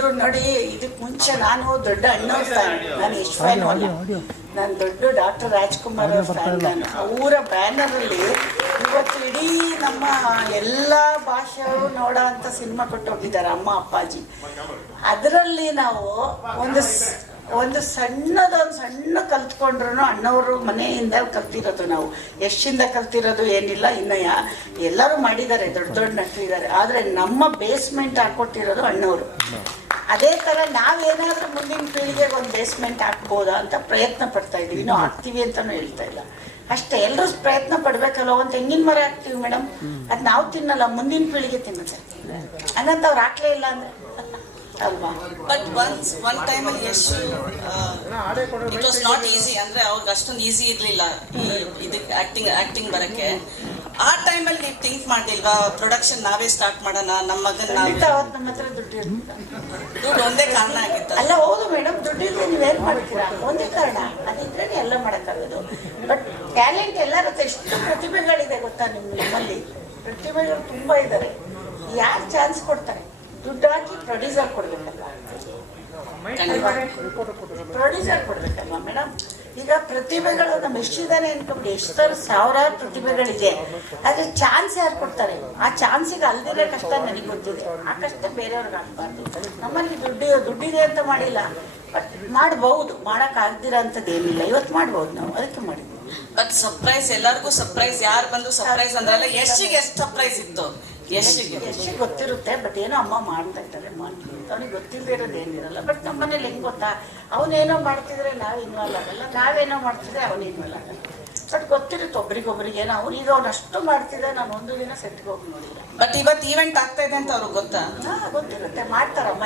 ಎಲ್ರು ನೋಡಿ ಇದಕ್ಕೆ ಮುಂಚೆ ನಾನು ದೊಡ್ಡ ಅಣ್ಣವ್ರ ಫ್ಯಾನ್. ನಾನು ಎಷ್ಟು ಫ್ಯಾನ್ ಅಲ್ಲ. ನಾನು ದೊಡ್ಡ ಡಾಕ್ಟರ್ ರಾಜ್ಕುಮಾರ್ ಅವ್ರ ಫ್ಯಾನ್ ನಾನು. ಅವರ ಬ್ಯಾನರ್ ಅಲ್ಲಿ ಇವತ್ತು ಇಡೀ ನಮ್ಮ ಎಲ್ಲ ಭಾಷೆಯವರು ನೋಡೋ ಅಂತ ಸಿನಿಮಾ ಕೊಟ್ಟೋಗಿದ್ದಾರೆ ಅಮ್ಮ ಅಪ್ಪಾಜಿ. ಅದರಲ್ಲಿ ನಾವು ಒಂದು ಸ್- ಒಂದು ಸಣ್ಣದೊಂದು ಸಣ್ಣ ಕಲ್ತ್ಕೊಂಡ್ರು ಅಣ್ಣವರು ಮನೆಯಿಂದ ಕಲ್ತಿರೋದು ನಾವು. ಎಷ್ಟಿಂದ ಕಲ್ತಿರೋದು ಏನಿಲ್ಲ ಇನ್ನ ಯಾ ಎಲ್ಲರೂ ಮಾಡಿದ್ದಾರೆ ದೊಡ್ಡ ದೊಡ್ಡ ನಟಿದ್ದಾರೆ ಆದರೆ ನಮ್ಮ ಬೇಸ್ಮೆಂಟ್ ಹಾಕೊಟ್ಟಿರೋದು ಅಣ್ಣವರು. ಅದೇ ಥರ ನಾವೇನಾದ್ರೂ ಮುಂದಿನ ಪೀಳಿಗೆಗೆ ಒಂದು ಬೇಸ್ಮೆಂಟ್ ಹಾಕ್ಬೋದಾ ಅಂತ ಪ್ರಯತ್ನ ಪಡ್ತಾ ಇದೀವಿ. ಇನ್ನೂ ಹಾಕ್ತೀವಿ ಅಂತಾನು ಹೇಳ್ತಾ ಇಲ್ಲ. ಅಷ್ಟೇ ಎಲ್ಲರೂ ಪ್ರಯತ್ನ ಪಡ್ಬೇಕಲ್ಲ ಒಂದು ತೆಂಗಿನ ಮರ ಹಾಕ್ತೀವಿ ಮೇಡಮ್ ಅದು ನಾವು ತಿನ್ನಲ್ಲ ಮುಂದಿನ ಪೀಳಿಗೆ ತಿನ್ನುತ್ತೆ. ಹಂಗಂತ ಅವ್ರು ಹಾಕ್ಲೇ ಇಲ್ಲ ಅಂದ್ರೆ. ಅಲ್ವಾ? ಬಟ್ ಒನ್ಸ್ ಒನ್ ಟೈಮಲ್ಲಿ ಎಷ್ಟು ಇಟ್ ವಾಸ್ ನಾಟ್ ಈಸಿ ಅಂದ್ರೆ ಅವ್ರಿಗೆ ಅಷ್ಟೊಂದು ಈಸಿ ಇರ್ಲಿಲ್ಲ ಈ ಇದಕ್ಕೆ ಆಕ್ಟಿಂಗ್ ಆಕ್ಟಿಂಗ್ ಬರಕ್ಕೆ. ಆ ಟೈಮಲ್ಲಿ ನೀವು ಥಿಂಕ್ ಮಾಡಿಲ್ವಾ ಪ್ರೊಡಕ್ಷನ್ ನಾವೇ ಸ್ಟಾರ್ಟ್ ಮಾಡೋಣ ನಮ್ಮ ಮಗನ್ ನಾವೇ? ಖಂಡಿತ ಅವತ್ತು ನಮ್ಮ ಹತ್ರ ದುಡ್ಡು ಇರ್ಲಿಲ್ಲ ದುಡ್ಡು ಒಂದೇ ಕಾರಣ ಆಗಿತ್ತು ಅಲ್ಲ ಹೌದು ಮೇಡಮ್ ನೀವು ಏನ್ ಮಾಡ್ತೀರಾ? ಒಂದೇ ಕಾರಣ ಅದಿದ್ರೆ ಎಲ್ಲ ಮಾಡಕ್ಕಾಗೋದು. ಬಟ್ ಟ್ಯಾಲೆಂಟ್ ಎಲ್ಲರ ಹತ್ರ ಎಷ್ಟು ಪ್ರತಿಭೆಗಳಿದೆ ಗೊತ್ತಾ ನಿಮ್ ನಿಮ್ಮಲ್ಲಿ? ಪ್ರತಿಭೆಗಳು ತುಂಬಾ ಇದ್ದಾರೆ ಯಾರು ಚಾನ್ಸ್ ಕೊಡ್ತಾರೆ? ದುಡ್ಡು ಹಾಕಿ ಪ್ರೊಡ್ಯೂಸರ್ ಕೊಡ್ಬೇಕಲ್ಲ ಪ್ರೊಡ್ಯೂಸರ್ ಕೊಡ್ಬೇಕಲ್ವಾ ಮೇಡಮ್? ಈಗ ಪ್ರತಿಭೆಗಳು ನಮ್ಮ ಎಷ್ಟಿದ್ದಾನೆ ಅನ್ಕೊಂಡು ಎಷ್ಟರ ಸಾವಿರಾರು ಪ್ರತಿಭೆಗಳಿದೆ ಆದ್ರೆ ಚಾನ್ಸ್ ಯಾರು ಕೊಡ್ತಾರೆ? ಆ ಚಾನ್ಸಿಗೆ ಅಲ್ದಿರೋ ಕಷ್ಟ ನನಗೆ ಗೊತ್ತಿದೆ. ಆ ಕಷ್ಟ ಬೇರೆಯವ್ರಿಗೆ ಆಗ್ಬಾರ್ದು. ನಮ್ಮಲ್ಲಿ ದುಡ್ಡು, ದುಡ್ಡಿದೆ ಅಂತ ಮಾಡಿಲ್ಲ. ಬಟ್ ಮಾಡಬಹುದು ಮಾಡಕ್ ಆಗ್ದಿರ ಅಂತದೇನಿಲ್ಲ. ಇವತ್ತು ಮಾಡ್ಬೋದು ನಾವು. ಅದಕ್ಕೆ ಮಾಡಿದ್ವಿ. ಬಟ್ ಸರ್ಪ್ರೈಸ್ ಎಲ್ಲರಿಗೂ ಸರ್ಪ್ರೈಸ್ ಯಾರು ಬಂದು ಸರ್ಪ್ರೈಸ್ ಅಂದ್ರಲ್ಲ ಎಷ್ಟಿಗೆ ಎಷ್ಟು ಸರ್ಪ್ರೈಸ್ ಇತ್ತು? ಎಷ್ಟು ಗೊತ್ತಿರುತ್ತೆ ಬಟ್ ಏನೋ ಅಮ್ಮ ಮಾಡ್ತಾ ಇದ್ದಾರೆ ಮಾಡ್ತೀವಿ ಅವ್ನಿಗೆ ಗೊತ್ತಿಲ್ಲದೆ ಇರೋದು ಏನಿರಲ್ಲ ಬಟ್ ನಮ್ಮ ಮನೇಲಿ ಹೆಂಗ್ ಗೊತ್ತಾ? ಅವನೇನೋ ಮಾಡ್ತಿದ್ರೆ ನಾವು ಇನ್ವಾಲ್ವ್ ಆಗಲ್ಲ. ನಾವೇನೋ ಮಾಡ್ತಿದ್ರೆ ಅವನು ಇನ್ವಾಲ್ವ್ ಆಗಲ್ಲ. ಬಟ್ ಗೊತ್ತಿರುತ್ತೆ ಒಬ್ರಿಗೊಬ್ರಿಗೆ ಏನೋ ಅವ್ನು ಈಗ ಅವ್ನು ಅಷ್ಟು ಮಾಡ್ತಿದ್ದೆ ನಾನು ಒಂದು ದಿನ ಸೆಟ್ಗೆ ಹೋಗಿ ನೋಡಿಲ್ಲ. ಬಟ್ ಇವತ್ತು ಈವೆಂಟ್ ಆಗ್ತಾ ಇದೆ ಅಂತ ಅವ್ರಿಗೆ ಗೊತ್ತಾ? ಗೊತ್ತಿರುತ್ತೆ. ಮಾಡ್ತಾರಮ್ಮ.